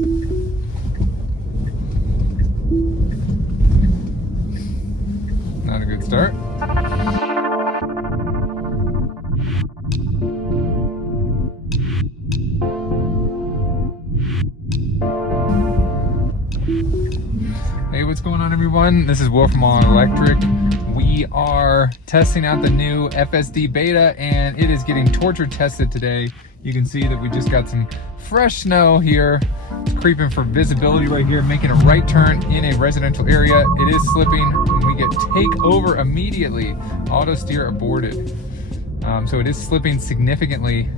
Not a good start. Hey, what's going on, everyone? This is Will from All Electric. We are testing out the new FSD beta, and it is getting torture tested today. You can see that we just got some fresh snow here. It's creeping for visibility right here, making a right turn in a residential area. It is slipping, and we get take over immediately. Auto steer aborted. So it is slipping significantly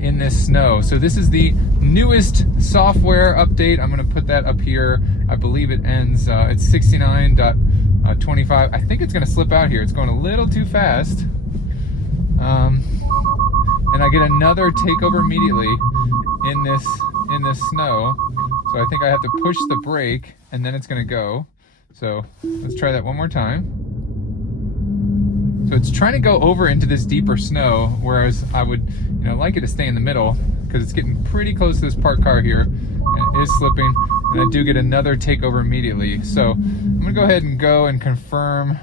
in this snow. So this is the newest software update. I'm going to put that up here. I believe it ends, it's 69.25. I think it's going to slip out here. It's going a little too fast. And I get another takeover immediately in this snow. So I think I have to push the brake and then it's going to go. So let's try that one more time. So it's trying to go over into this deeper snow, whereas I would, like it to stay in the middle because it's getting pretty close to this parked car here, and it is slipping, and I do get another takeover immediately. So I'm gonna go ahead and confirm.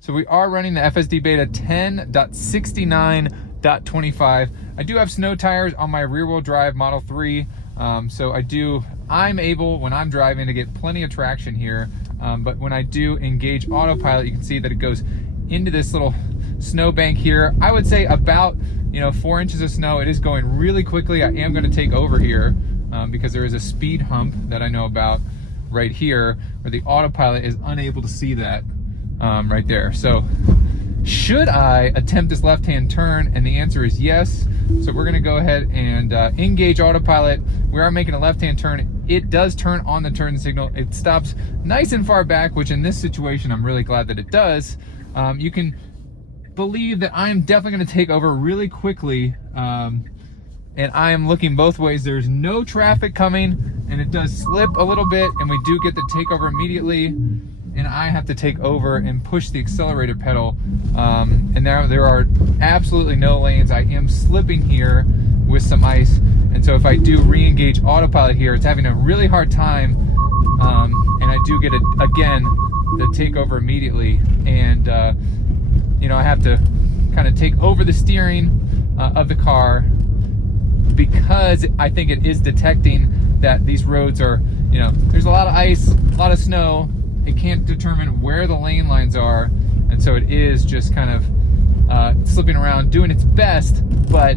So we are running the FSD beta 10.69.25. I do have snow tires on my rear-wheel drive Model 3, so I'm able, when I'm driving, to get plenty of traction here. But when I do engage autopilot, you can see that it goes into this little snow bank here. I would say about 4 inches of snow. It is going really quickly. I am going to take over here because there is a speed hump that I know about right here where the autopilot is unable to see that right there. So should I attempt this left-hand turn? And the answer is yes. So we're going to go ahead and engage autopilot. We are making a left-hand turn. It does turn on the turn signal. It stops nice and far back, which in this situation, I'm really glad that it does. You can believe that I am definitely going to take over really quickly. And I am looking both ways. There's no traffic coming, and it does slip a little bit, and we do get the takeover immediately. And I have to take over and push the accelerator pedal. And now there are absolutely no lanes. I am slipping here with some ice. And so if I do re-engage autopilot here, it's having a really hard time. And I do get again, the takeover immediately. And, I have to kind of take over the steering of the car because I think it is detecting that these roads are, there's a lot of ice, a lot of snow. It can't determine where the lane lines are, and so it is just kind of slipping around, doing its best, but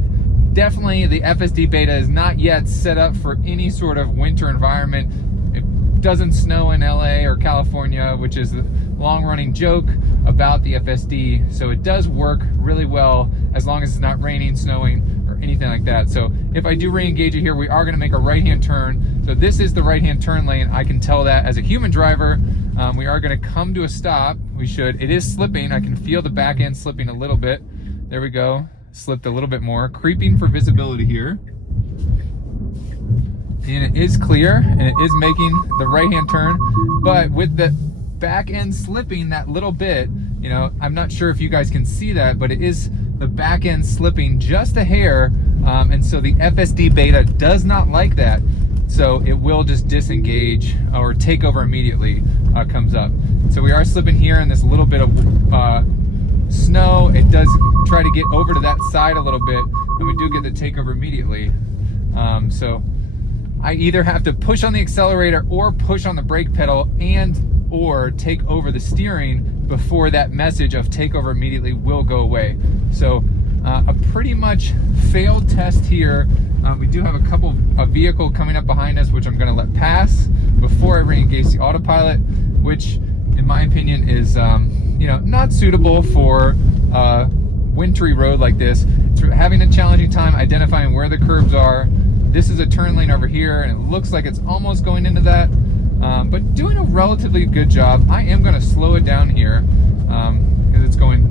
definitely the FSD beta is not yet set up for any sort of winter environment. It doesn't snow in LA or California, which is the long-running joke about the FSD, so it does work really well as long as it's not raining, snowing, or anything like that. So if I do re-engage it here, we are going to make a right-hand turn. So this is the right-hand turn lane. I can tell that as a human driver. We are going to come to a stop. We should. It is slipping. I can feel the back end slipping a little bit. There we go. Slipped a little bit more. Creeping for visibility here. And it is clear, and it is making the right-hand turn. But with the back end slipping that little bit, I'm not sure if you guys can see that, but it is the back end slipping just a hair. And so the FSD beta does not like that. So it will just disengage or take over immediately, comes up. So we are slipping here in this little bit of snow. It does try to get over to that side a little bit, and we do get the takeover immediately. So I either have to push on the accelerator or push on the brake pedal or take over the steering before that message of takeover immediately will go away. So a pretty much failed test here. We do have a vehicle coming up behind us, which I'm going to let pass before I re-engage the autopilot, which in my opinion is not suitable for a wintry road like this. It's having a challenging time identifying where the curbs are. This is a turn lane over here, and it looks like it's almost going into that, but doing a relatively good job. I am going to slow it down here because it's going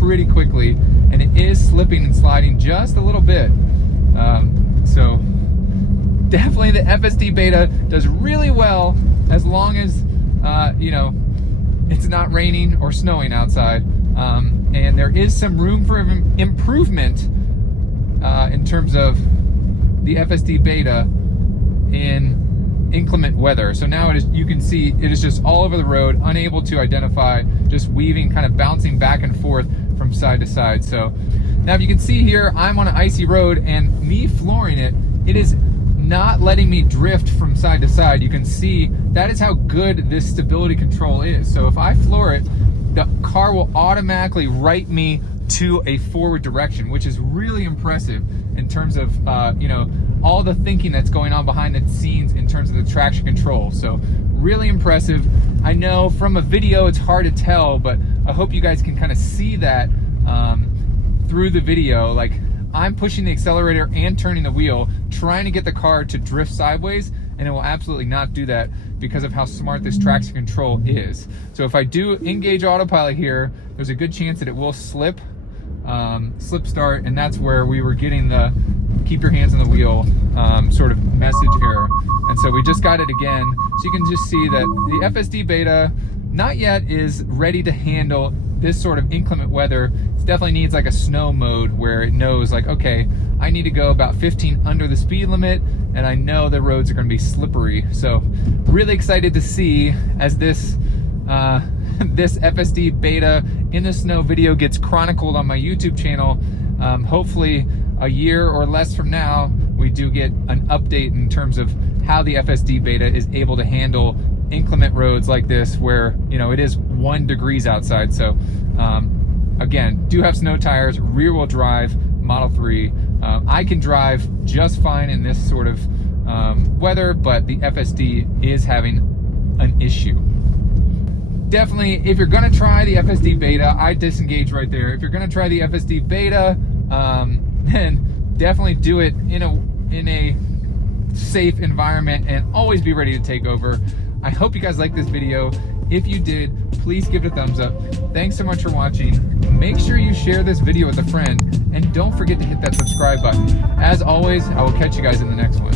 pretty quickly, and it is slipping and sliding just a little bit. So definitely the FSD beta does really well as long as it's not raining or snowing outside, and there is some room for improvement in terms of the FSD beta in inclement weather. So now it is, you can see it is just all over the road, unable to identify, just weaving, kind of bouncing back and forth from side to side. So now if you can see here, I'm on an icy road, and me flooring it, it is not letting me drift from side to side. You can see that is how good this stability control is. So if I floor it, the car will automatically right me to a forward direction, which is really impressive in terms of you know, all the thinking that's going on behind the scenes in terms of the traction control. So really impressive. I know from a video it's hard to tell, but I hope you guys can kind of see that through the video. Like, I'm pushing the accelerator and turning the wheel, trying to get the car to drift sideways, and it will absolutely not do that because of how smart this traction control is. So if I do engage autopilot here, there's a good chance that it will slip start, and that's where we were getting the keep your hands on the wheel sort of message error. And so we just got it again. So you can just see that the FSD beta not yet is ready to handle this sort of inclement weather. It definitely needs like a snow mode where it knows like, okay, I need to go about 15 under the speed limit, and I know the roads are going to be slippery. So really excited to see as this this FSD beta in the snow video gets chronicled on my YouTube channel. Hopefully a year or less from now, we do get an update in terms of how the FSD beta is able to handle inclement roads like this, where, you know, it is 1 degree outside. So again, do have snow tires, rear wheel drive, Model 3. I can drive just fine in this sort of weather, but the FSD is having an issue. Definitely, if you're gonna try the FSD beta, I disengage right there. If you're gonna try the FSD beta, then definitely do it in a safe environment, and always be ready to take over. I hope you guys liked this video. If you did, please give it a thumbs up. Thanks so much for watching. Make sure you share this video with a friend, and don't forget to hit that subscribe button. As always, I will catch you guys in the next one.